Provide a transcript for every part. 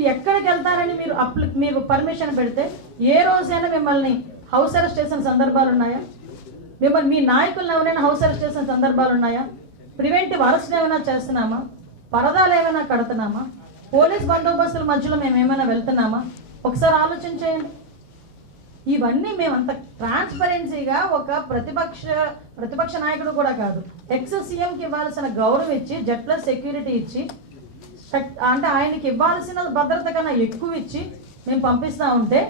మీరు ఎక్కడికి వెళ్తారని మీరు అప్లి మీరు పర్మిషన్ పెడితే ఏ రోజైనా మిమ్మల్ని హౌస్ అరెస్ట్ చేసిన సందర్భాలు ఉన్నాయా? మిమ్మల్ని మీ నాయకులను ఎవరైనా హౌస్ అరెస్ట్ చేసిన సందర్భాలు ఉన్నాయా? ప్రివెంటివ్ అరెస్ట్ ఏమైనా చేస్తున్నామా? పరదాలు ఏమైనా కడుతున్నామా? పోలీస్ బందోబస్తుల మధ్యలో మేము ఏమైనా వెళ్తున్నామా? ఒకసారి ఆలోచన చేయండి. ఇవన్నీ మేమంత ట్రాన్స్పరెన్సీగా ఒక ప్రతిపక్ష ప్రతిపక్ష నాయకుడు కూడా కాదు. ఎక్స్ సీఎంకి ఇవ్వాల్సిన గౌరవం ఇచ్చి జట్ల సెక్యూరిటీ ఇచ్చి అంటే ఆయనకి ఇవ్వాల్సిన భద్రత కన్నా ఎక్కువ ఇచ్చి మేము పంపిస్తా ఉంటే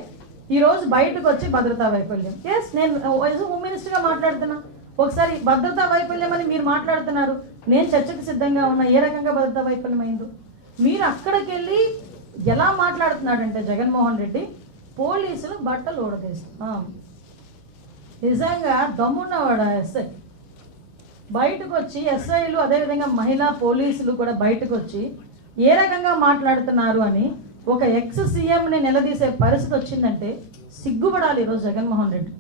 ఈరోజు బయటకు వచ్చి భద్రతా వైఫల్యం. ఎస్ నేను యాజ్ హోమ్ మినిస్టర్గా మాట్లాడుతున్నా. ఒకసారి భద్రతా వైఫల్యం అని మీరు మాట్లాడుతున్నారు. నేను చర్చకు సిద్ధంగా ఉన్నా. ఏ రకంగా భద్రతా వైఫల్యం అయిందో? మీరు అక్కడికి వెళ్ళి ఎలా మాట్లాడుతున్నాడంటే జగన్మోహన్ రెడ్డి పోలీసులు బట్టలు ఊడదీస్తాం నిజంగా దమ్మున్నవాడు ఎస్ఐ? బయటకు వచ్చి ఎస్ఐలు అదేవిధంగా మహిళా పోలీసులు కూడా బయటకు వచ్చి ఏ రకంగా మాట్లాడుతున్నారు అని ఒక ఎక్స్ సీఎంని నిలదీసే పరిస్థితి వచ్చిందంటే సిగ్గుపడాలి ఈరోజు జగన్మోహన్ రెడ్డి.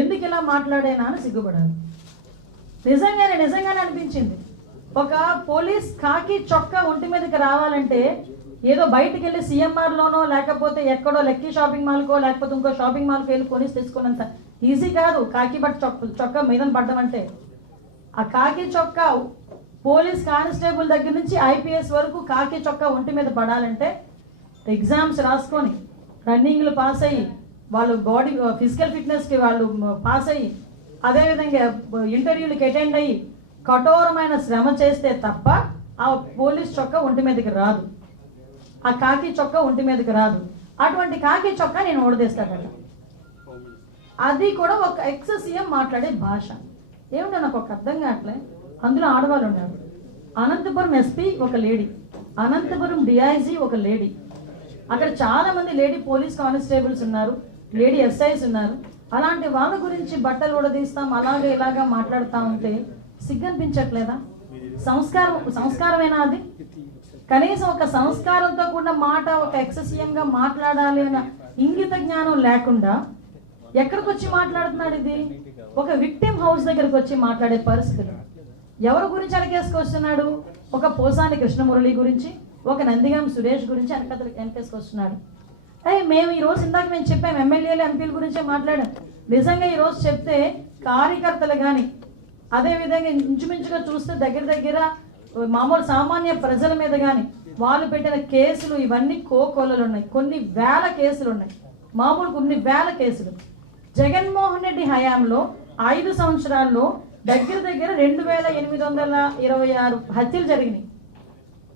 ఎందుకు ఇలా మాట్లాడేనా అని సిగ్గుపడాలి. నిజంగానే నిజంగానే అనిపించింది. ఒక పోలీస్ కాకి చొక్కా ఒంటి మీదకి రావాలంటే ఏదో బయటికి వెళ్ళి సిఎంఆర్లోనో లేకపోతే ఎక్కడో లక్కీ షాపింగ్ మాల్కో లేకపోతే ఇంకో షాపింగ్ మాల్కి వెళ్ళి కొనిసి తీసుకున్నంత ఈజీ కాదు. కాకి బట్ చొక్క చొక్కా మీదన పడ్డం అంటే. ఆ కాకి చొక్కా పోలీస్ కానిస్టేబుల్ దగ్గర నుంచి ఐపీఎస్ వరకు కాకి చొక్కా ఒంటి మీద పడాలంటే ఎగ్జామ్స్ రాసుకొని రన్నింగ్లు పాస్ అయ్యి వాళ్ళు బాడీ ఫిజికల్ ఫిట్నెస్కి వాళ్ళు uh, పాస్ అయ్యి అదేవిధంగా ఇంటర్వ్యూలకి అటెండ్ అయ్యి కఠోరమైన శ్రమ చేస్తే తప్ప ఆ పోలీస్ చొక్కా ఒంటి మీదకి రాదు. ఆ కాకి చొక్కా ఒంటి మీదకి రాదు. అటువంటి కాకి చొక్కా నేను ఓడదీస్తాడట అది కూడా ఒక ఎక్స్ సీఎం మాట్లాడే భాష. ఏమిటో నాకు ఒక అర్థం కావట్లే. అందులో ఆడవాళ్ళు ఉన్నారు. అనంతపురం ఎస్పీ ఒక లేడీ అనంతపురం డిఐజీ ఒక లేడీ అక్కడ చాలా మంది లేడీ పోలీస్ కానిస్టేబుల్స్ ఉన్నారు లేడీ ఎస్ఐస్ ఉన్నారు. అలాంటి వాళ్ళ గురించి బట్టలు ఉడదీస్తాం అలాగే ఇలాగా మాట్లాడుతూ ఉంటే సిగ్గనిపించట్లేదా? సంస్కారం సంస్కారమేనా అది? కనీసం ఒక సంస్కారంతో కూడిన మాట ఒక ఎక్ససీఎంగా గా మాట్లాడాలి అన్న ఇంగిత జ్ఞానం లేకుండా ఎక్కడికి వచ్చి మాట్లాడుతున్నాడు ఇది? ఒక విక్టిమ్ హౌస్ దగ్గరకు వచ్చి మాట్లాడే పరిస్థితులు. ఎవరి గురించి అడిగేసుకొస్తున్నాడు ఒక పోసాని కృష్ణమురళి గురించి ఒక నందిగాం సురేష్ గురించి వెనకతలు వెనకేసుకొస్తున్నాడు. అయ్యి మేము ఈరోజు ఇందాక మేము చెప్పాం ఎమ్మెల్యేలు ఎంపీల గురించే మాట్లాడాం. నిజంగా ఈరోజు చెప్తే కార్యకర్తలు కానీ అదేవిధంగా ఇంచుమించుగా చూస్తే దగ్గర దగ్గర మామూలు సామాన్య ప్రజల మీద కానీ వాళ్ళు పెట్టిన కేసులు ఇవన్నీ కోకోలలు ఉన్నాయి కొన్ని వేల కేసులు ఉన్నాయి మామూలు కొన్ని వేల కేసులు. జగన్మోహన్ రెడ్డి హయాంలో ఐదు సంవత్సరాల్లో దగ్గర దగ్గర రెండు వేల ఎనిమిది వందల ఇరవై ఆరు హత్యలు జరిగినాయి.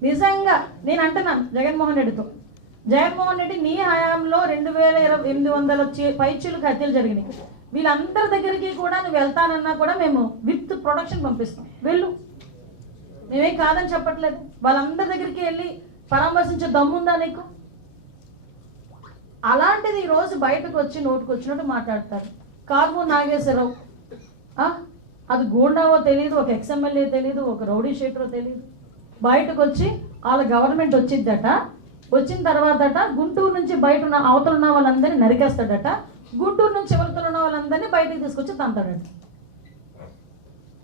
నిజంగా నేను అంటున్నాను జగన్మోహన్ రెడ్డితో. జగన్మోహన్ రెడ్డి నీ హయాంలో రెండు వేల ఇరవై ఎనిమిది వందల పైచులకు హత్యలు జరిగినాయి. వీళ్ళందరి దగ్గరికి కూడా నువ్వు వెళ్తానన్నా కూడా మేము విత్ ప్రొడక్షన్ పంపిస్తాం. వెళ్ళు. మేమేం కాదని చెప్పట్లేదు. వాళ్ళందరి దగ్గరికి వెళ్ళి పరామర్శించే దమ్ముందా నీకు? అలాంటిది ఈ రోజు బయటకు వచ్చి నోటుకు వచ్చినట్టు మాట్లాడతారు. కార్మో నాగేశ్వరరావు. ఆ? అది గూండావో తెలియదు ఒక ఎక్స్ఎమ్మెల్యే తెలియదు ఒక రౌడీ షీటరో తెలియదు బయటకు వచ్చి వాళ్ళ గవర్నమెంట్ వచ్చిద్దట వచ్చిన తర్వాతట గుంటూరు నుంచి బయట ఉన్న అవతల ఉన్న వాళ్ళందరినీ నరికేస్తాడట. గుంటూరు నుంచి ఎవరితో ఉన్న వాళ్ళందరినీ బయటకు తీసుకొచ్చి తంతాడట.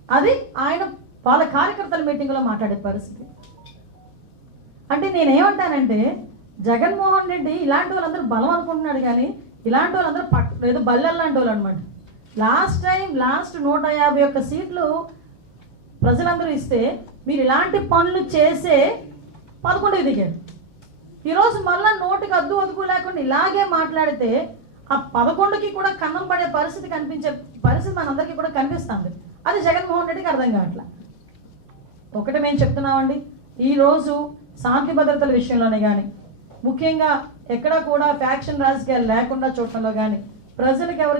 అది ఆయన వాళ్ళ కార్యకర్తల మీటింగ్లో మాట్లాడే పరిస్థితి. అంటే నేనేమంటానంటే జగన్మోహన్ రెడ్డి ఇలాంటి వాళ్ళందరూ బలం అనుకుంటున్నాడు కానీ ఇలాంటి వాళ్ళందరూ పక్క ఏదో బల్లెల్లాంటి వాళ్ళు అనమాట లాస్ట్ టైం లాస్ట్ నూట యాభై ఒక్క సీట్లు ప్రజలందరూ ఇస్తే మీరు ఇలాంటి పనులు చేసే పదకొండుకి దిగారు ఈరోజు మళ్ళీ నోటికి అద్దు అదుపు లేకుండా ఇలాగే మాట్లాడితే ఆ పదకొండుకి కూడా కన్నం పడే పరిస్థితి కనిపించే పరిస్థితి మనందరికీ కూడా కనిపిస్తుంది. అది జగన్మోహన్ రెడ్డికి అర్థం కావట్లా. ఒకటి మేము చెప్తున్నామండి ఈరోజు శాంతి భద్రతల విషయంలోనే కానీ ముఖ్యంగా ఎక్కడా కూడా ఫ్యాక్షన్ రాజకీయాలు లేకుండా చూడటంలో కానీ ప్రజలకు ఎవరికి